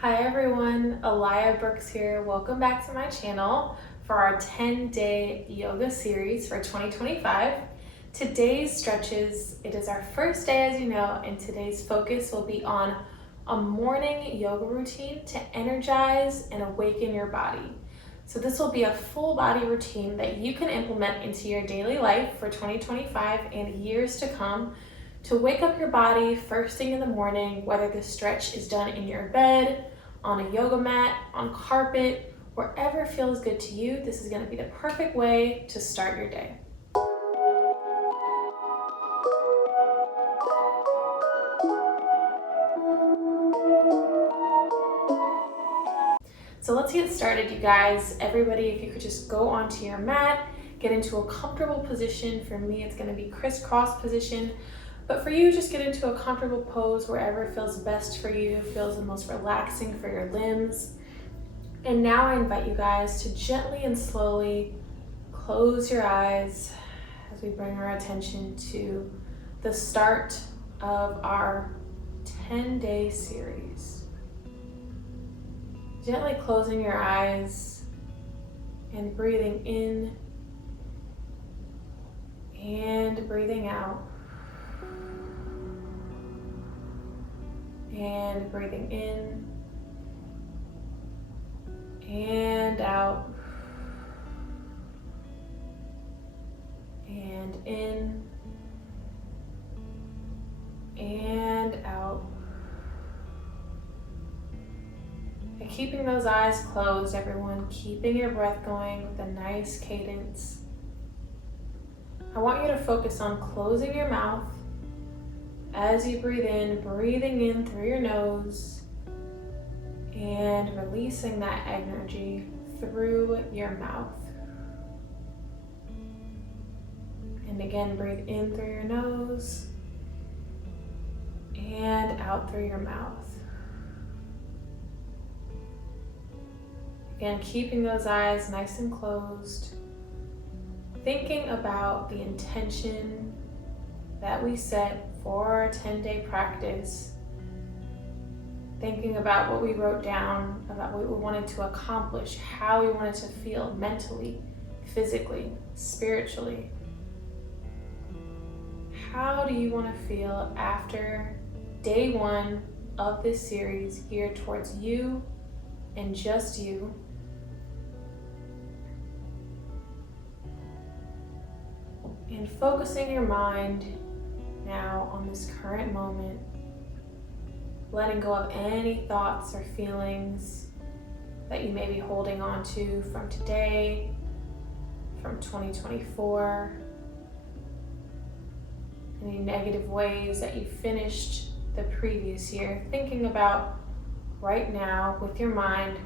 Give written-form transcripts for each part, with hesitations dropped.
Hi everyone, Alaya Brooks here. Welcome back to my channel for our 10-day yoga series for 2025. Today's stretches, it is our first day as you know, and today's focus will be on a morning yoga routine to energize and awaken your body. So this will be a full body routine that you can implement into your daily life for 2025 and years to come to wake up your body first thing in the morning, whether the stretch is done in your bed, on a yoga mat, on carpet, wherever feels good to you. This is going to be the perfect way to start your day. So let's get started, you guys. Everybody, if you could just go onto your mat, get into a comfortable position. For me, it's going to be crisscross position. But for you, just get into a comfortable pose wherever feels best for you, feels the most relaxing for your limbs. And now I invite you guys to gently and slowly close your eyes as we bring our attention to the start of our 10-day series. Gently closing your eyes and breathing in and breathing out. And breathing in and out, and in and out. And keeping those eyes closed, everyone, keeping your breath going with a nice cadence. I want you to focus on closing your mouth as you breathe in, breathing in through your nose and releasing that energy through your mouth. And again, breathe in through your nose and out through your mouth. Again, keeping those eyes nice and closed, thinking about the intention that we set for our 10-day practice, thinking about what we wrote down, about what we wanted to accomplish, how we wanted to feel mentally, physically, spiritually. How do you want to feel after day one of this series geared towards you and just you? And focusing your mind now on this current moment, letting go of any thoughts or feelings that you may be holding on to from today, from 2024, any negative ways that you finished the previous year, thinking about right now with your mind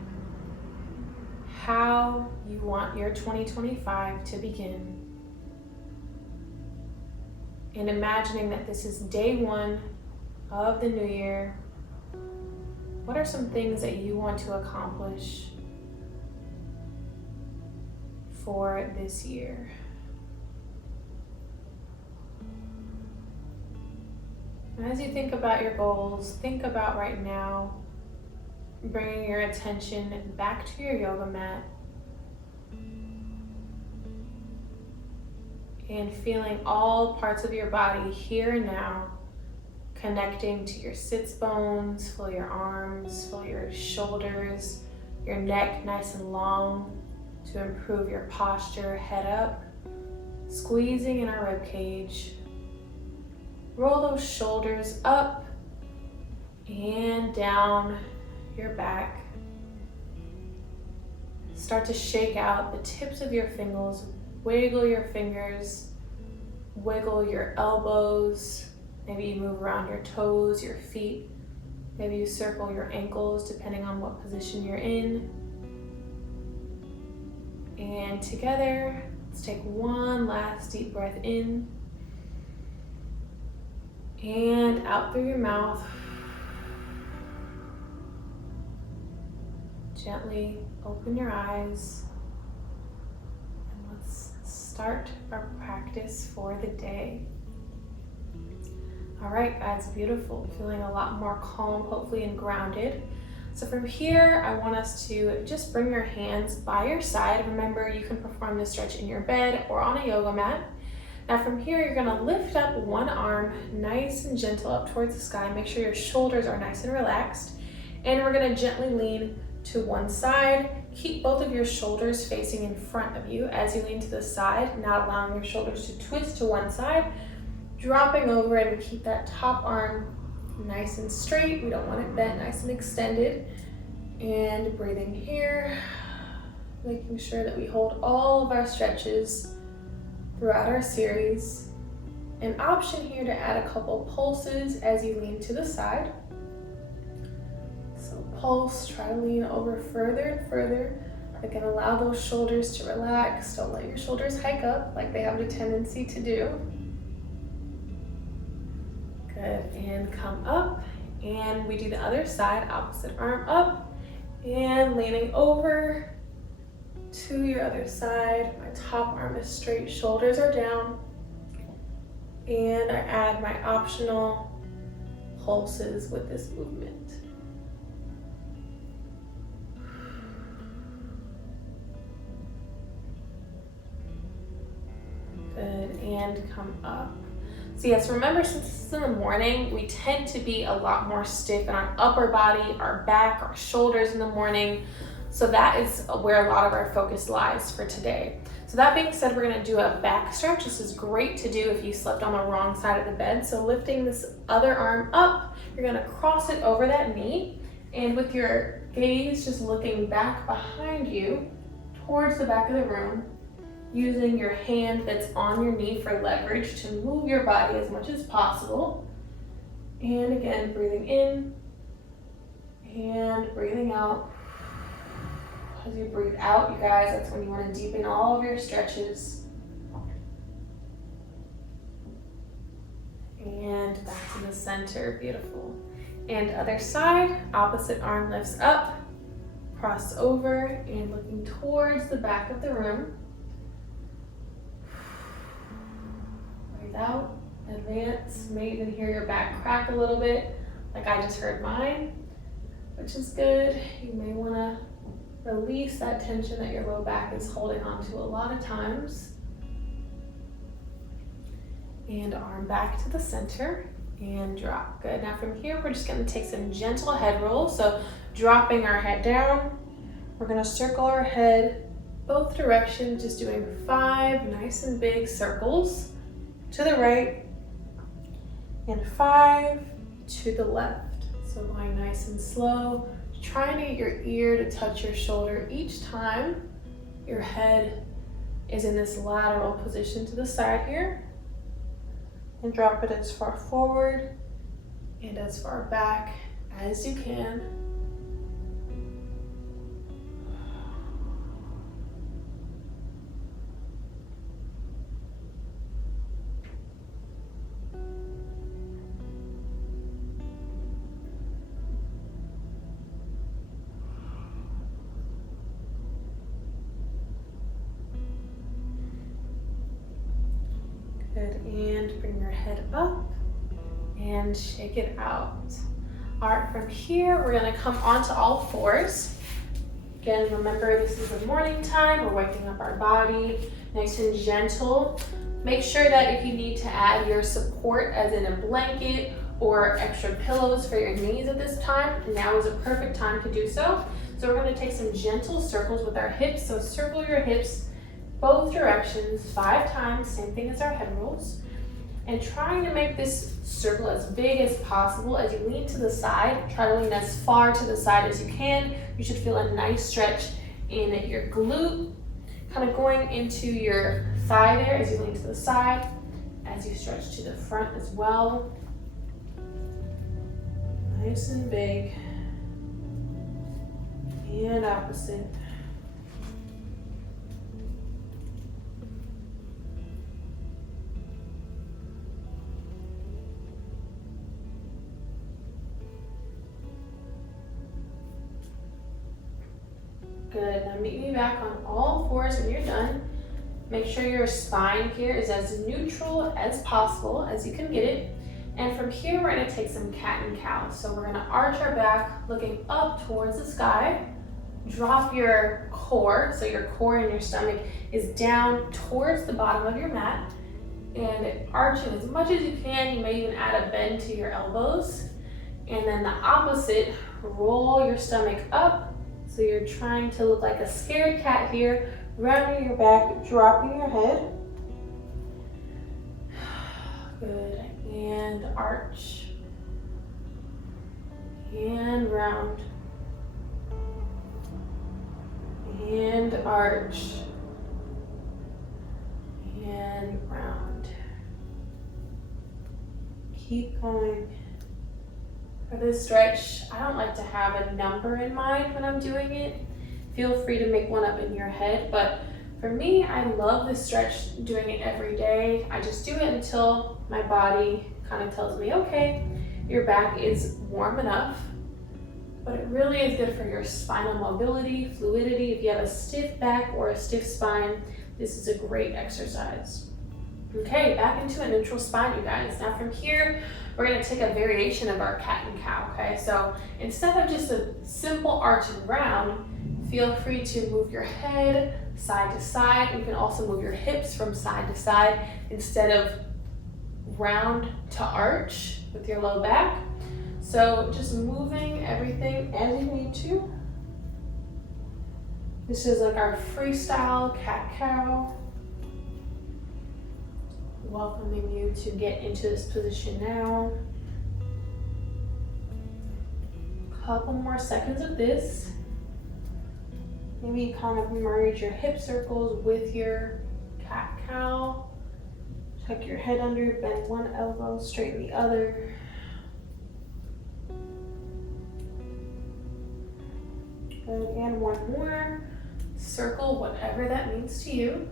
how you want your 2025 to begin. And imagining that this is day one of the new year. What are some things that you want to accomplish for this year? And as you think about your goals, think about right now, bringing your attention back to your yoga mat and feeling all parts of your body here and now, connecting to your sits bones, feel your arms, feel your shoulders, your neck nice and long to improve your posture, head up, squeezing in our rib cage. Roll those shoulders up and down your back. Start to shake out the tips of your fingers, wiggle your fingers, wiggle your elbows. Maybe you move around your toes, your feet. Maybe you circle your ankles depending on what position you're in. And together, let's take one last deep breath in and out through your mouth. Gently open your eyes and let's start our practice for the day. All right, guys, beautiful. Feeling a lot more calm, hopefully, and grounded. So from here, I want us to just bring your hands by your side. Remember, you can perform this stretch in your bed or on a yoga mat. Now from here, you're gonna lift up one arm, nice and gentle up towards the sky. Make sure your shoulders are nice and relaxed. And we're gonna gently lean to one side. Keep both of your shoulders facing in front of you as you lean to the side, not allowing your shoulders to twist to one side. Dropping over and keep that top arm nice and straight. We don't want it bent, nice and extended. And breathing here, making sure that we hold all of our stretches throughout our series. An option here to add a couple pulses as you lean to the side. So pulse, try to lean over further and further. Again, allow those shoulders to relax. Don't let your shoulders hike up like they have a tendency to do. Good, and come up, and we do the other side, opposite arm up, and leaning over to your other side. My top arm is straight, shoulders are down, and I add my optional pulses with this movement. Good, and come up. So yes, remember, since this is in the morning, we tend to be a lot more stiff in our upper body, our back, our shoulders in the morning. So that is where a lot of our focus lies for today. So that being said, we're gonna do a back stretch. This is great to do if you slept on the wrong side of the bed. So lifting this other arm up, you're gonna cross it over that knee. And with your gaze just looking back behind you towards the back of the room, using your hand that's on your knee for leverage to move your body as much as possible. And again, breathing in and breathing out. As you breathe out, you guys, that's when you want to deepen all of your stretches. And back to the center, beautiful. And other side, opposite arm lifts up, cross over, and looking towards the back of the room. Breathe out, advance. You may even hear your back crack a little bit, like I just heard mine, which is good. You may want to release that tension that your low back is holding on to a lot of times. And arm back to the center and drop. Good. Now from here, we're just going to take some gentle head rolls. So dropping our head down, we're going to circle our head both directions, just doing 5 nice and big circles to the right and 5 to the left. So going nice and slow, trying to get your ear to touch your shoulder each time your head is in this lateral position to the side here. And drop it as far forward and as far back as you can. Good, and bring your head up and shake it out. All right, from here, we're gonna come onto all fours. Again, remember, this is the morning time. We're waking up our body nice and gentle. Make sure that if you need to add your support, as in a blanket or extra pillows for your knees at this time, now is a perfect time to do so. So we're gonna take some gentle circles with our hips. So circle your hips both directions 5 times, same thing as our head rolls. And trying to make this circle as big as possible. As you lean to the side, try to lean as far to the side as you can. You should feel a nice stretch in your glute, kind of going into your thigh there as you lean to the side, as you stretch to the front as well. Nice and big. And opposite. Good, now meet me back on all fours when you're done. Make sure your spine here is as neutral as possible as you can get it. And from here, we're gonna take some cat and cow. So we're gonna arch our back, looking up towards the sky. Drop your core, so your core and your stomach is down towards the bottom of your mat, and arching as much as you can. You may even add a bend to your elbows. And then the opposite, roll your stomach up, so you're trying to look like a scared cat here, rounding your back, dropping your head. Good, and arch, and round, and arch, and round. Keep going. For this stretch, I don't like to have a number in mind when I'm doing it. Feel free to make one up in your head, but for me, I love this stretch, doing it every day. I just do it until my body kind of tells me, okay, your back is warm enough. But it really is good for your spinal mobility, fluidity. If you have a stiff back or a stiff spine, this is a great exercise. Okay, back into a neutral spine, you guys. Now from here, we're gonna take a variation of our cat and cow, okay? So instead of just a simple arch and round, feel free to move your head side to side. You can also move your hips from side to side instead of round to arch with your low back. So just moving everything as you need to. This is like our freestyle cat-cow. Welcoming you to get into this position now. Couple more seconds of this. Maybe kind of merge your hip circles with your cat-cow. Tuck your head under, bend one elbow, straighten the other. Good, and one more. Circle, whatever that means to you.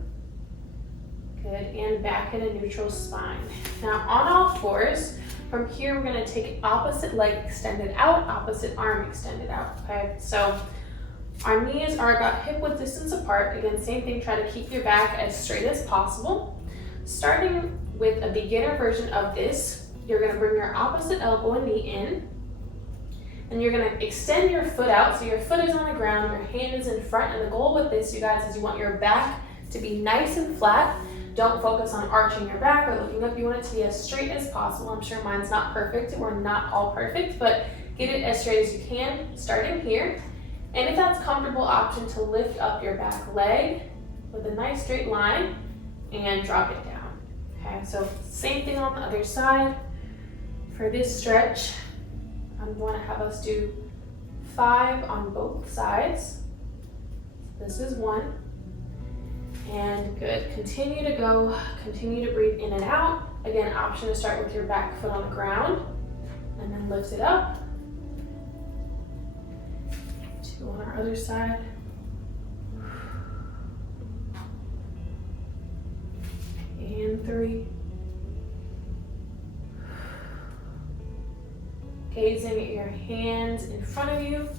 Good, and back in a neutral spine. Now on all fours, from here we're gonna take opposite leg extended out, opposite arm extended out, okay? So our knees are about hip width distance apart. Again, same thing, try to keep your back as straight as possible. Starting with a beginner version of this, you're gonna bring your opposite elbow and knee in, and you're gonna extend your foot out, so your foot is on the ground, your hand is in front, and the goal with this, you guys, is you want your back to be nice and flat. Don't focus on arching your back or looking up. You want it to be as straight as possible. I'm sure mine's not perfect. We're not all perfect, but get it as straight as you can, starting here. And if that's a comfortable option, to lift up your back leg with a nice straight line and drop it down. Okay, so same thing on the other side. For this stretch, I'm going to have us do 5 on both sides. This is 1. And good, continue to go, continue to breathe in and out. Again, option to start with your back foot on the ground and then lift it up. 2 on our other side. And 3. Gazing at your hands in front of you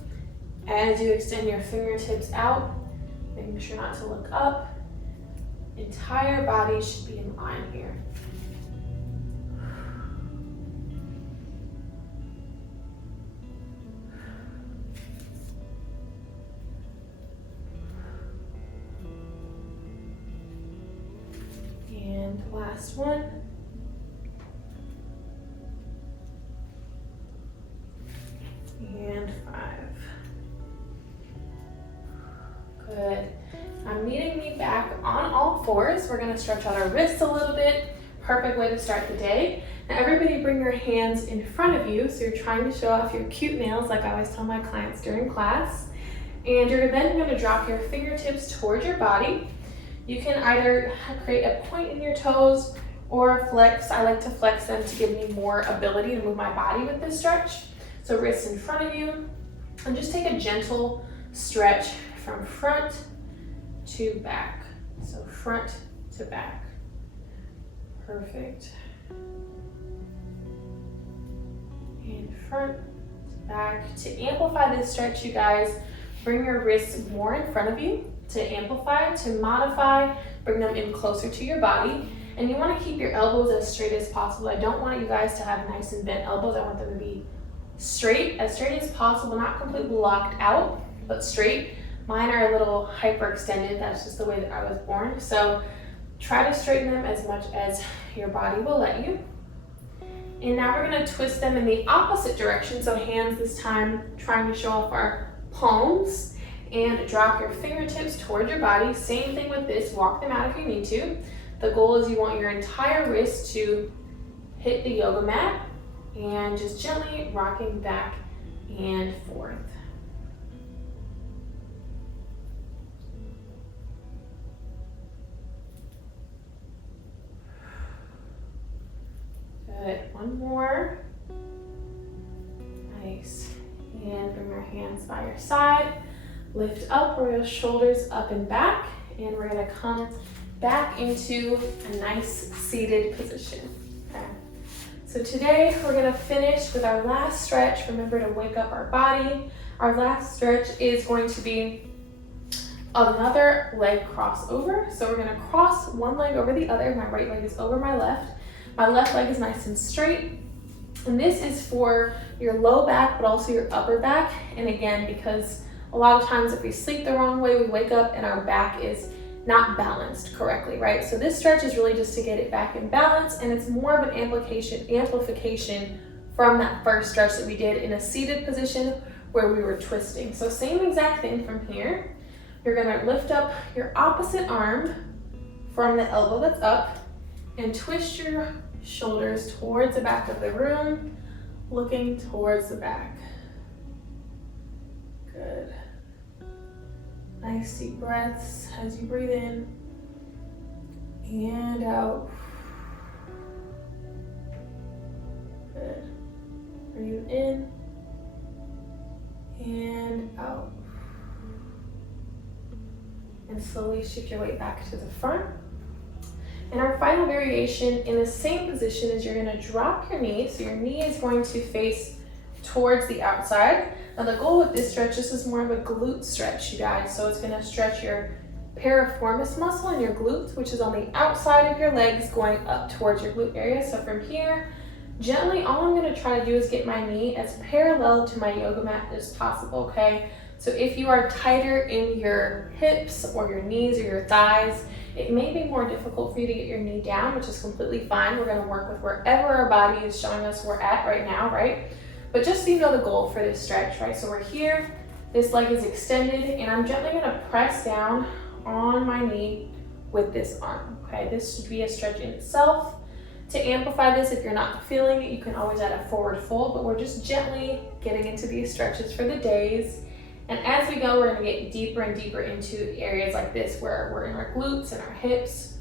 as you extend your fingertips out, making sure not to look up. Entire body should be in line here. And last one. And 5. Good. I'm meeting me back on all fours. We're gonna stretch out our wrists a little bit. Perfect way to start the day. Now everybody bring your hands in front of you, so you're trying to show off your cute nails like I always tell my clients during class. And you're then gonna drop your fingertips towards your body. You can either create a point in your toes or flex. I like to flex them to give me more ability to move my body with this stretch. So wrists in front of you, and just take a gentle stretch from front to back. So front to back. Perfect. And front to back. To amplify this stretch, you guys, bring your wrists more in front of you. To amplify, to modify, bring them in closer to your body. And you want to keep your elbows as straight as possible. I don't want you guys to have nice and bent elbows. I want them to be straight as possible, not completely locked out, but straight. Mine are a little hyperextended. That's just the way that I was born. So try to straighten them as much as your body will let you. And now we're gonna twist them in the opposite direction. So hands this time trying to show off our palms, and drop your fingertips towards your body. Same thing with this, walk them out if you need to. The goal is you want your entire wrist to hit the yoga mat and just gently rocking back and forth. Good, one more. Nice. And bring your hands by your side. Lift up, we're gonna shoulders up and back, and we're gonna come back into a nice seated position. Okay. So today we're gonna finish with our last stretch. Remember to wake up our body. Our last stretch is going to be another leg crossover. So we're gonna cross one leg over the other. My right leg is over my left. My left leg is nice and straight. And this is for your low back, but also your upper back. And again, because a lot of times if we sleep the wrong way, we wake up and our back is not balanced correctly, right? So this stretch is really just to get it back in balance, and it's more of an amplification from that first stretch that we did in a seated position where we were twisting. So same exact thing from here. You're gonna lift up your opposite arm from the elbow that's up and twist your shoulders towards the back of the room, looking towards the back. Good. Nice deep breaths as you breathe in and out. Good. Breathe in and out. And slowly shift your weight back to the front. And our final variation in the same position is you're gonna drop your knee. So your knee is going to face towards the outside. Now the goal with this stretch, this is more of a glute stretch, you guys. So it's gonna stretch your piriformis muscle in your glutes, which is on the outside of your legs going up towards your glute area. So from here, gently, all I'm gonna try to do is get my knee as parallel to my yoga mat as possible, okay? So if you are tighter in your hips or your knees or your thighs, it may be more difficult for you to get your knee down, which is completely fine. We're gonna work with wherever our body is showing us we're at right now, right? But just so you know the goal for this stretch, right? So we're here, this leg is extended, and I'm gently gonna press down on my knee with this arm, okay? This should be a stretch in itself. To amplify this, if you're not feeling it, you can always add a forward fold, but we're just gently getting into these stretches for the days. And as we go, we're gonna get deeper and deeper into areas like this where we're in our glutes and our hips.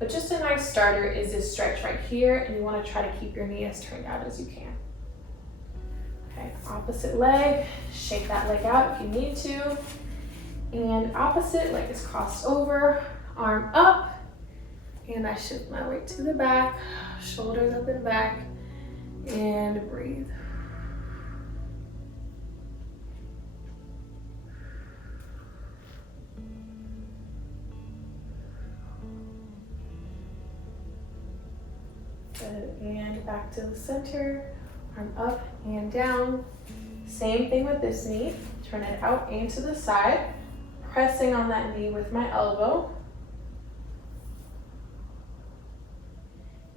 But just a nice starter is this stretch right here, and you wanna try to keep your knee as turned out as you can. Okay, opposite leg, shake that leg out if you need to. And opposite leg is crossed over, arm up, and I shift my weight to the back, shoulders up and back, and breathe. Good, and back to the center, arm up and down. Same thing with this knee, turn it out and to the side, pressing on that knee with my elbow.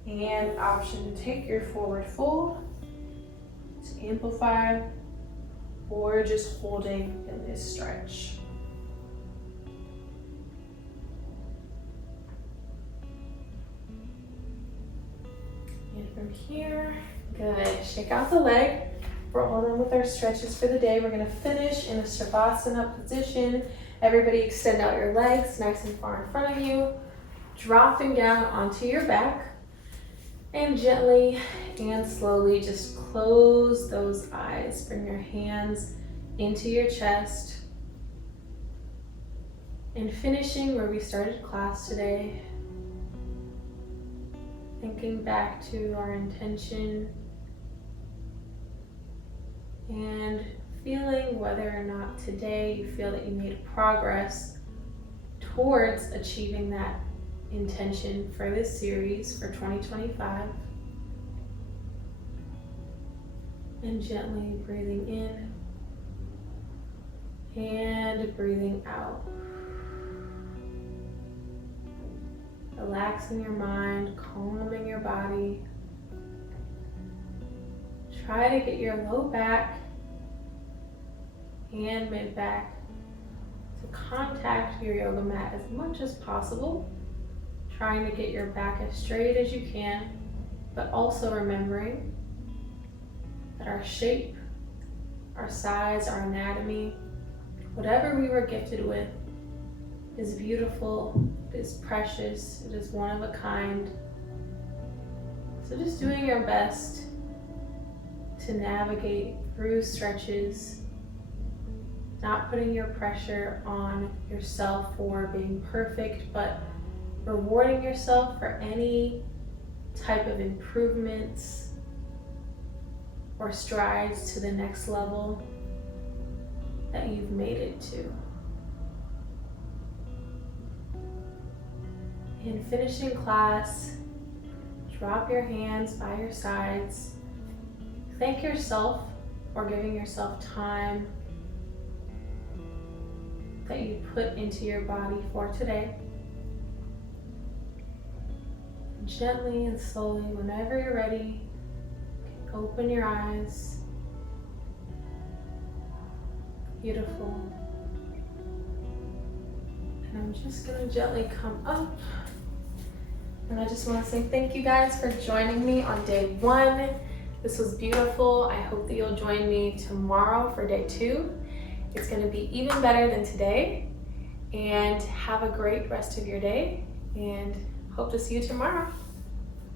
And option to take your forward fold to amplify, or just holding in this stretch. And from here, good. Shake out the leg. We're all done with our stretches for the day. We're gonna finish in a Shavasana position. Everybody extend out your legs nice and far in front of you, dropping down onto your back. And gently and slowly just close those eyes. Bring your hands into your chest. And finishing where we started class today, thinking back to our intention and feeling whether or not today you feel that you made progress towards achieving that intention for this series for 2025. And gently breathing in and breathing out. Relaxing your mind, calming your body. Try to get your low back and mid back to contact your yoga mat as much as possible. Trying to get your back as straight as you can, but also remembering that our shape, our size, our anatomy, whatever we were gifted with is beautiful, it is precious, it is one of a kind. So just doing your best to navigate through stretches, not putting your pressure on yourself for being perfect, but rewarding yourself for any type of improvements or strides to the next level that you've made it to. In finishing class, drop your hands by your sides. Thank yourself for giving yourself time that you put into your body for today. Gently and slowly, whenever you're ready, open your eyes. Beautiful. And I'm just gonna gently come up. And I just want to say thank you guys for joining me on day 1. This was beautiful. I hope that you'll join me tomorrow for day 2. It's going to be even better than today. And have a great rest of your day. And hope to see you tomorrow.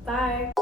Bye.